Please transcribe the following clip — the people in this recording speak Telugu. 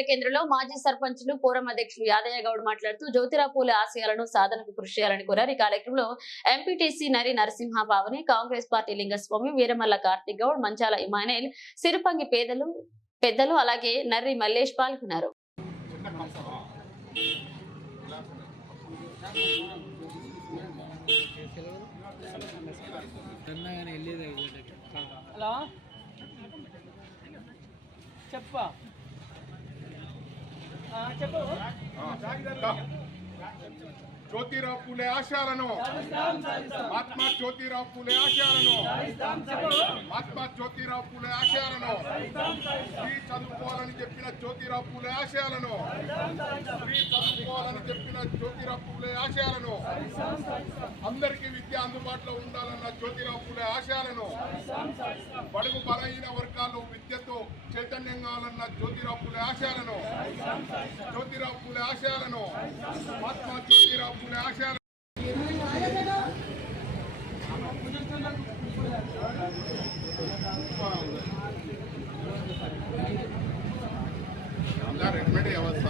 మండల కేంద్రంలో మాజీ సర్పంచులు ఫోరం అధ్యక్షులు యాదయ్య గౌడ్ మాట్లాడుతూ జ్యోతిరావు పూలే ఆశయాలను సాధనకు కృషి చేయాలని కోరారు. ఈ కార్యక్రమంలో ఎంపీటీసీ నరి నరసింహ పావని, కాంగ్రెస్ పార్టీ లింగస్వామి, వీరమల్ల కార్తిక్ గౌడ్, మంచాల ఇమానేల్, సిరుపంగి పెద్దలు అలాగే నర్రి మల్లేష్ పాల్గొన్నారు. హలో చెప్పు జ్యోతిరావు పూలే ఆశయాలను మహాత్మా జ్యోతిరావు పూలే ఆశయాలను మహాత్మా జ్యోతిరావు పూలే ఆశయాలను స్త్రీ చదువుకోవాలని చెప్పిన జ్యోతిరావు పూలే ఆశయాలను స్త్రీ చదువుకోవాలని చెప్పిన జ్యోతిరావు పూలే ఆశయాలను అందరికీ విద్య అందుబాటులో ఉండాలన్న జ్యోతిరావు పూలే ఆశయాలను బడుగు బలహీన వర్గాలు విద్యతో చైతన్యం కావాలన్న జ్యోతిరావు పూలే ఆశయాలను జ్యోతిరావు పూలే ఆశయాలను మహాత్మా జ్యోతిరావు పూలే ఆశయాలను రెడీమేడ్ వ్యవస్థ